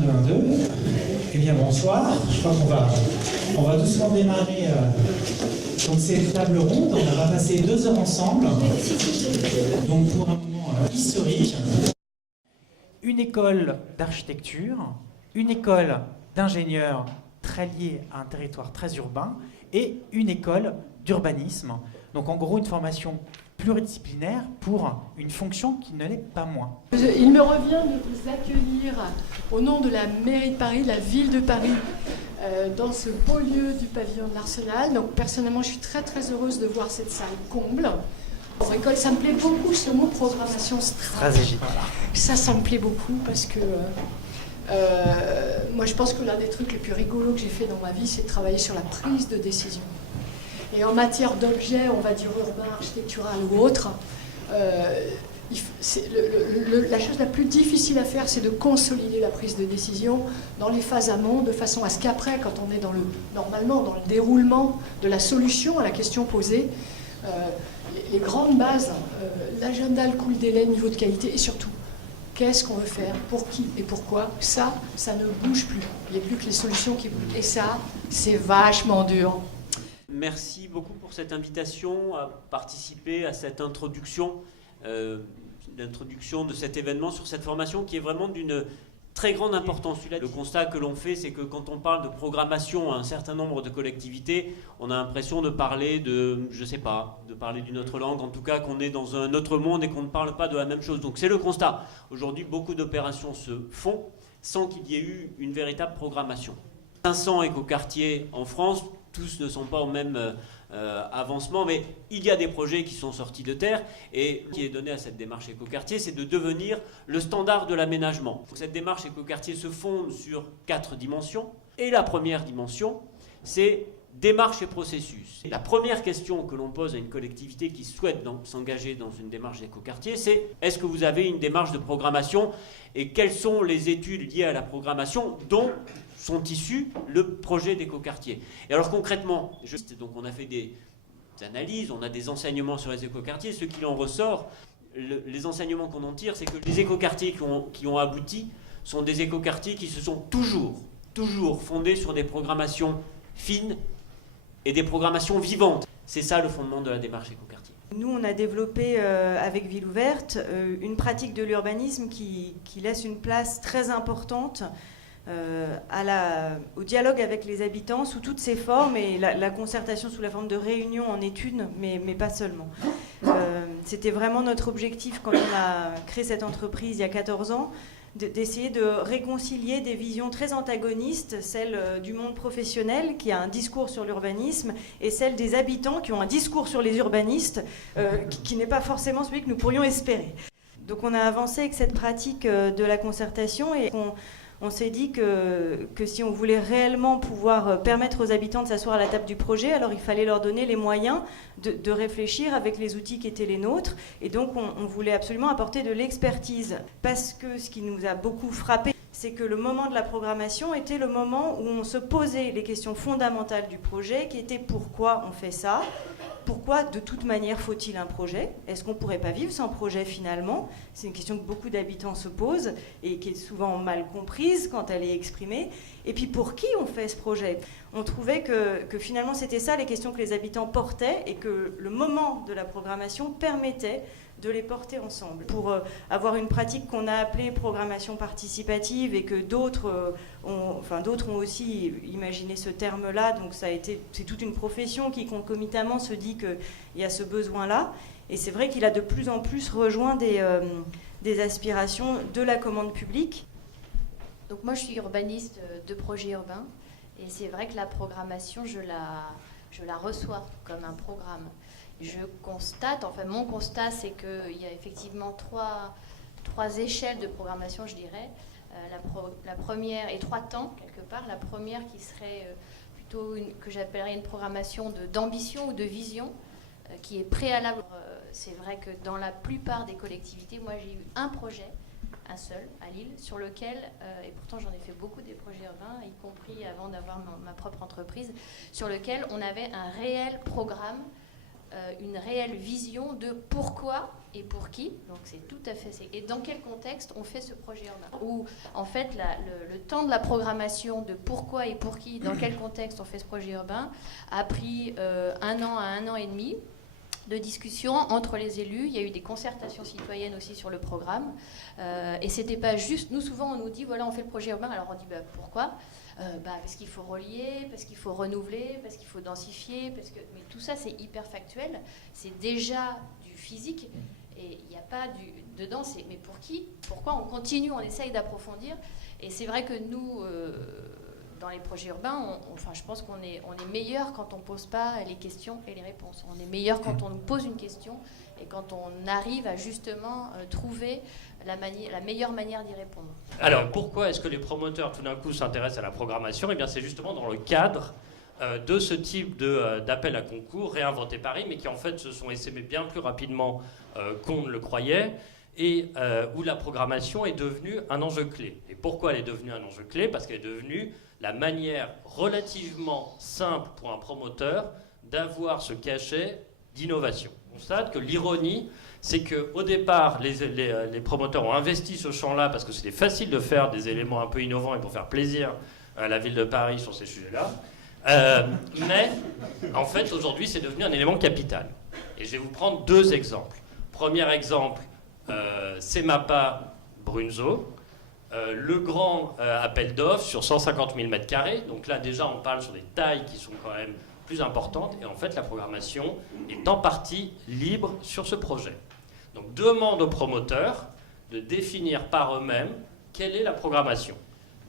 1, 2, 1, 2. Eh bien, bonsoir. Je crois qu'on va doucement démarrer. Donc, c'est une table ronde. On va passer 2 heures ensemble. Donc, pour un moment historique. Une école d'architecture, une école d'ingénieurs très liée à un territoire très urbain et une école d'urbanisme. Donc, en gros, une formation pluridisciplinaire pour une fonction qui ne l'est pas moins. Il me revient de vous accueillir au nom de la mairie de Paris, de la ville de Paris, dans ce beau lieu du pavillon de l'Arsenal. Donc personnellement, je suis très très heureuse de voir cette salle comble. En école, ça me plaît beaucoup ce mot programmation stratégique. Ça me plaît beaucoup parce que moi je pense que l'un des trucs les plus rigolos que j'ai fait dans ma vie, c'est de travailler sur la prise de décision. Et en matière d'objets, on va dire urbain, architectural ou autre, la chose la plus difficile à faire, c'est de consolider la prise de décision dans les phases amont, de façon à ce qu'après, quand on est normalement dans le déroulement de la solution à la question posée, les grandes bases, l'agenda, le coût, le délai, le niveau de qualité, et surtout, qu'est-ce qu'on veut faire, pour qui et pourquoi, ça ne bouge plus. Il n'y a plus que les solutions qui bougent. Et ça, c'est vachement dur. Merci beaucoup pour cette invitation à participer à cette introduction, l'introduction de cet événement sur cette formation qui est vraiment d'une très grande importance. Le constat que l'on fait, c'est que quand on parle de programmation à un certain nombre de collectivités, on a l'impression de parler de, je sais pas, de parler d'une autre langue, en tout cas qu'on est dans un autre monde et qu'on ne parle pas de la même chose. Donc c'est le constat. Aujourd'hui, beaucoup d'opérations se font sans qu'il y ait eu une véritable programmation. 500 écoquartiers en France, tous ne sont pas au même avancement, mais il y a des projets qui sont sortis de terre et qui est donné à cette démarche écoquartier, c'est de devenir le standard de l'aménagement. Cette démarche écoquartier se fonde sur 4 dimensions et la première dimension, c'est démarche et processus. La première question que l'on pose à une collectivité qui souhaite s'engager dans une démarche d'écoquartier, c'est est-ce que vous avez une démarche de programmation et quelles sont les études liées à la programmation dont sont issus le projet d'écoquartier. Et alors concrètement, donc on a fait des analyses, on a des enseignements sur les écoquartiers. Ce qu'il en ressort, les enseignements qu'on en tire, c'est que les écoquartiers qui ont abouti sont des écoquartiers qui se sont toujours fondés sur des programmations fines et des programmations vivantes. C'est ça le fondement de la démarche écoquartier. Nous, on a développé avec Ville Ouverte une pratique de l'urbanisme qui laisse une place très importante au dialogue avec les habitants sous toutes ses formes et la concertation sous la forme de réunions en études, mais pas seulement. C'était vraiment notre objectif quand on a créé cette entreprise il y a 14 ans, d'essayer de réconcilier des visions très antagonistes, celle du monde professionnel qui a un discours sur l'urbanisme et celle des habitants qui ont un discours sur les urbanistes qui n'est pas forcément celui que nous pourrions espérer. Donc on a avancé avec cette pratique de la concertation et on s'est dit que si on voulait réellement pouvoir permettre aux habitants de s'asseoir à la table du projet, alors il fallait leur donner les moyens de réfléchir avec les outils qui étaient les nôtres. Et donc on voulait absolument apporter de l'expertise. Parce que ce qui nous a beaucoup frappé, c'est que le moment de la programmation était le moment où on se posait les questions fondamentales du projet, qui étaient pourquoi on fait ça ? Pourquoi, de toute manière, faut-il un projet ? Est-ce qu'on ne pourrait pas vivre sans projet, finalement ? C'est une question que beaucoup d'habitants se posent et qui est souvent mal comprise quand elle est exprimée. Et puis, pour qui on fait ce projet ? On trouvait que finalement, c'était ça les questions que les habitants portaient et que le moment de la programmation permettait de les porter ensemble. Pour avoir une pratique qu'on a appelée programmation participative et que d'autres ont aussi imaginé ce terme-là, donc c'est toute une profession qui concomitamment se dit qu'il y a ce besoin-là. Et c'est vrai qu'il a de plus en plus rejoint des aspirations de la commande publique. Donc moi je suis urbaniste de projets urbains et c'est vrai que la programmation je la reçois comme un programme. Je constate, enfin mon constat, c'est qu'il y a effectivement trois échelles de programmation, je dirais. La première, et 3 temps, quelque part. La première qui serait plutôt que j'appellerais une programmation d'ambition ou de vision, qui est préalable. C'est vrai que dans la plupart des collectivités, moi j'ai eu un projet, un seul, à Lille, sur lequel, et pourtant j'en ai fait beaucoup des projets urbains, y compris avant d'avoir ma propre entreprise, sur lequel on avait un réel programme, une réelle vision de pourquoi et pour qui. Donc c'est tout à fait... Et dans quel contexte on fait ce projet urbain? Où en fait le temps de la programmation de pourquoi et pour qui, dans quel contexte on fait ce projet urbain, a pris 1 an à 1 an et demi de discussion entre les élus. Il y a eu des concertations citoyennes aussi sur le programme. Et c'était pas juste... Nous, souvent, on nous dit, voilà, on fait le projet urbain. Alors on dit, pourquoi? Parce qu'il faut relier, parce qu'il faut renouveler, parce qu'il faut densifier, mais tout ça, c'est hyper factuel. C'est déjà du physique. Et il n'y a pas dedans, mais pour qui? Pourquoi? On continue, on essaye d'approfondir. Et c'est vrai que nous... dans les projets urbains, je pense qu'on est meilleur quand on ne pose pas les questions et les réponses. On est meilleur quand on nous pose une question et quand on arrive à justement trouver la meilleure manière d'y répondre. Alors, pourquoi est-ce que les promoteurs, tout d'un coup, s'intéressent à la programmation? Eh bien, c'est justement dans le cadre de ce type d'appel à concours, Réinventer Paris, mais qui, en fait, se sont essaimés bien plus rapidement qu'on ne le croyait, et où la programmation est devenue un enjeu clé. Et pourquoi elle est devenue un enjeu clé? Parce qu'elle est devenue la manière relativement simple pour un promoteur d'avoir ce cachet d'innovation. On constate que l'ironie, c'est qu'au départ, les promoteurs ont investi ce champ-là parce que c'était facile de faire des éléments un peu innovants et pour faire plaisir à la ville de Paris sur ces sujets-là. Mais, en fait, aujourd'hui, c'est devenu un élément capital. Et je vais vous prendre 2 exemples. Premier exemple, CEMAPA Brunzo. Le grand appel d'offres sur 150 000 m². Donc là, déjà, on parle sur des tailles qui sont quand même plus importantes. Et en fait, la programmation est en partie libre sur ce projet. Donc, demande aux promoteurs de définir par eux-mêmes quelle est la programmation.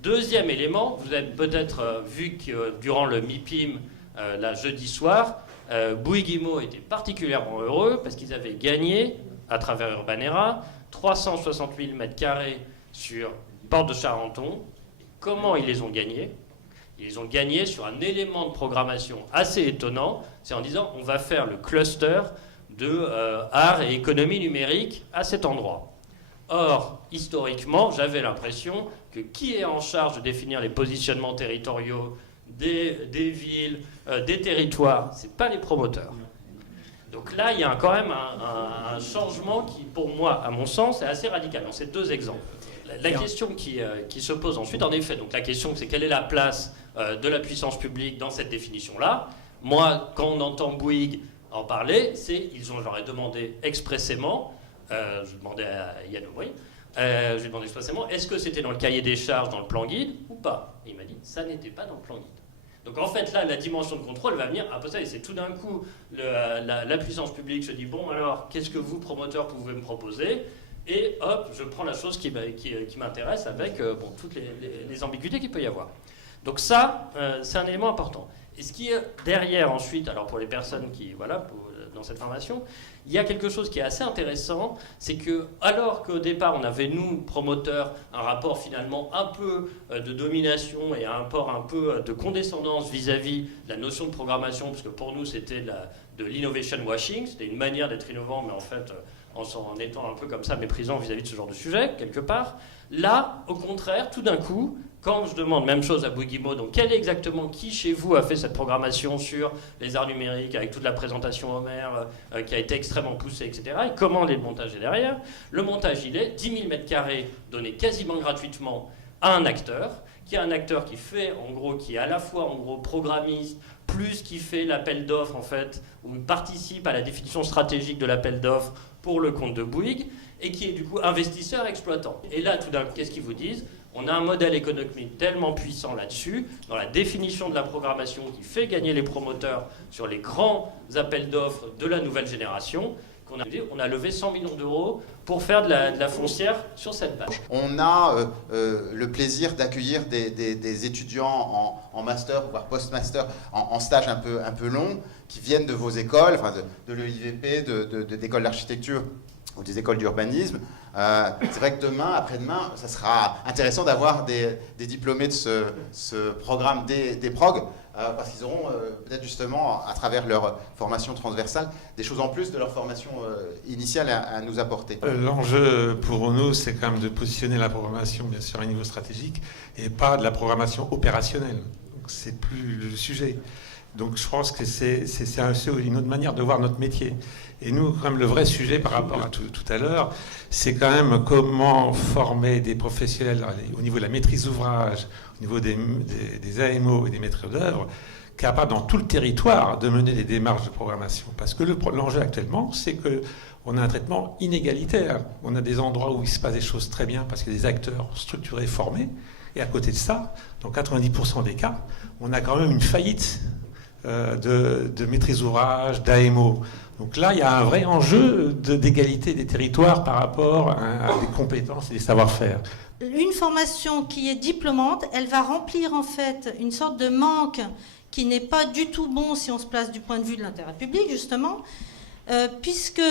Deuxième élément, vous avez peut-être vu que durant le MIPIM, jeudi soir, Bouygues Immo était particulièrement heureux parce qu'ils avaient gagné, à travers Urbanera, 360 000 m² sur Porte de Charenton. Comment ils les ont gagnés? Ils les ont gagnés sur un élément de programmation assez étonnant, c'est en disant on va faire le cluster de art et économie numérique à cet endroit. Or, historiquement, j'avais l'impression que qui est en charge de définir les positionnements territoriaux des villes, des territoires, c'est pas les promoteurs. Donc là, il y a quand même un changement qui, pour moi, à mon sens, est assez radical dans ces 2 exemples. La question qui se pose ensuite, en effet, donc la question c'est quelle est la place de la puissance publique dans cette définition-là. Moi, quand on entend Bouygues en parler, je leur ai demandé expressément, je demandais à Yann Aubry, je lui ai demandé expressément, est-ce que c'était dans le cahier des charges, dans le plan guide, ou pas? Et il m'a dit, ça n'était pas dans le plan guide. Donc en fait, là, la dimension de contrôle va venir après ça, et c'est tout d'un coup, la puissance publique se dit, bon alors, qu'est-ce que vous, promoteurs, pouvez me proposer? Et hop, je prends la chose qui m'intéresse avec toutes les ambiguïtés qu'il peut y avoir. Donc ça, c'est un élément important. Et ce qui est derrière ensuite, alors pour les personnes qui, dans cette formation, il y a quelque chose qui est assez intéressant, c'est que alors qu'au départ on avait, nous, promoteurs, un rapport finalement un peu de domination et un rapport un peu de condescendance vis-à-vis de la notion de programmation, parce que pour nous c'était de l'innovation washing, c'était une manière d'être innovant, mais en fait en étant un peu comme ça méprisant vis-à-vis de ce genre de sujet, quelque part. Là, au contraire, tout d'un coup, quand je demande même chose à Bouygues Immo, donc quel est exactement qui chez vous a fait cette programmation sur les arts numériques avec toute la présentation Homer qui a été extrêmement poussée, etc. Et comment le montage est derrière? Le montage, il est 10 000 m² donnés quasiment gratuitement à un acteur, qui est un acteur qui fait, en gros, qui est à la fois, en gros, programmiste, plus qui fait l'appel d'offres, en fait, ou participe à la définition stratégique de l'appel d'offres pour le compte de Bouygues, et qui est du coup investisseur exploitant. Et là, tout d'un coup, qu'est-ce qu'ils vous disent? On a un modèle économique tellement puissant là-dessus, dans la définition de la programmation qui fait gagner les promoteurs sur les grands appels d'offres de la nouvelle génération, qu'on a levé 100 millions d'euros pour faire de la foncière sur cette base. On a le plaisir d'accueillir des étudiants en master, voire post-master, en stage un peu long, qui viennent de vos écoles, enfin de l'EIVP, d'écoles d'architecture ou des écoles d'urbanisme. C'est vrai que demain, après-demain, ça sera intéressant d'avoir des diplômés de ce programme des prog, parce qu'ils auront peut-être justement, à travers leur formation transversale, des choses en plus de leur formation initiale à nous apporter. L'enjeu pour nous, c'est quand même de positionner la programmation, bien sûr, à un niveau stratégique, et pas de la programmation opérationnelle. Donc, c'est plus le sujet. Donc je pense que c'est une autre manière de voir notre métier. Et nous, quand même, le vrai sujet par rapport à tout à l'heure, c'est quand même comment former des professionnels au niveau de la maîtrise d'ouvrage, au niveau des AMO et des maîtres d'œuvre, capables dans tout le territoire de mener des démarches de programmation. Parce que l'enjeu actuellement, c'est qu'on a un traitement inégalitaire. On a des endroits où il se passe des choses très bien parce qu'il y a des acteurs structurés, formés. Et à côté de ça, dans 90% des cas, on a quand même une faillite de maîtrise d'ouvrage, d'AMO. Donc là, il y a un vrai enjeu d'égalité des territoires par rapport à des compétences et des savoir-faire. Une formation qui est diplômante, elle va remplir en fait une sorte de manque qui n'est pas du tout bon si on se place du point de vue de l'intérêt public, justement, puisque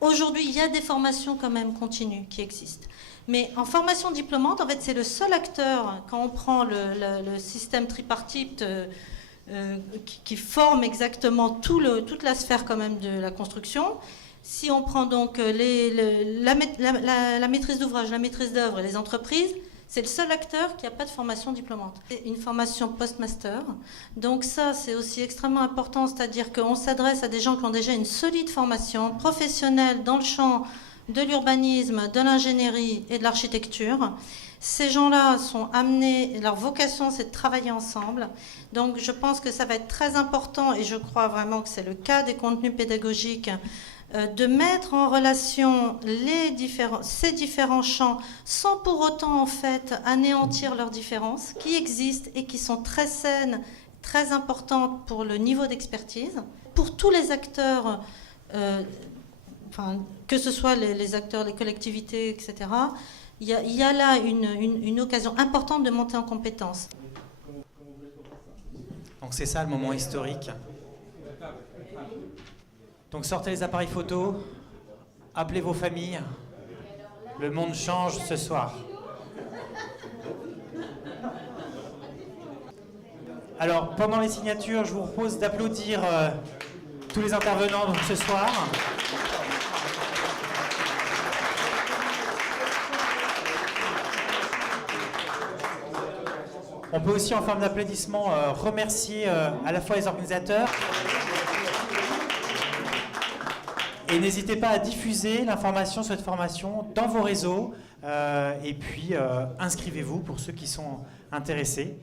aujourd'hui, il y a des formations quand même continues qui existent. Mais en formation diplômante, en fait, c'est le seul acteur, quand on prend le système tripartite qui forme exactement toute la sphère quand même de la construction. Si on prend donc la maîtrise d'ouvrage, la maîtrise d'œuvre et les entreprises, c'est le seul acteur qui n'a pas de formation diplômante. C'est une formation post-master. Donc ça, c'est aussi extrêmement important, c'est-à-dire qu'on s'adresse à des gens qui ont déjà une solide formation professionnelle dans le champ de l'urbanisme, de l'ingénierie et de l'architecture. Ces gens-là sont amenés, leur vocation, c'est de travailler ensemble. Donc je pense que ça va être très important, et je crois vraiment que c'est le cas des contenus pédagogiques, de mettre en relation ces différents champs sans pour autant en fait anéantir leurs différences qui existent et qui sont très saines, très importantes pour le niveau d'expertise. Pour tous les acteurs, que ce soit les acteurs, les collectivités, etc., il y a là une occasion importante de monter en compétences. Donc c'est ça le moment historique. Donc sortez les appareils photo, appelez vos familles. Le monde change ce soir. Alors pendant les signatures, je vous propose d'applaudir tous les intervenants donc, ce soir. On peut aussi, en forme d'applaudissement, remercier à la fois les organisateurs. Et n'hésitez pas à diffuser l'information sur cette formation dans vos réseaux. Et puis, inscrivez-vous pour ceux qui sont intéressés.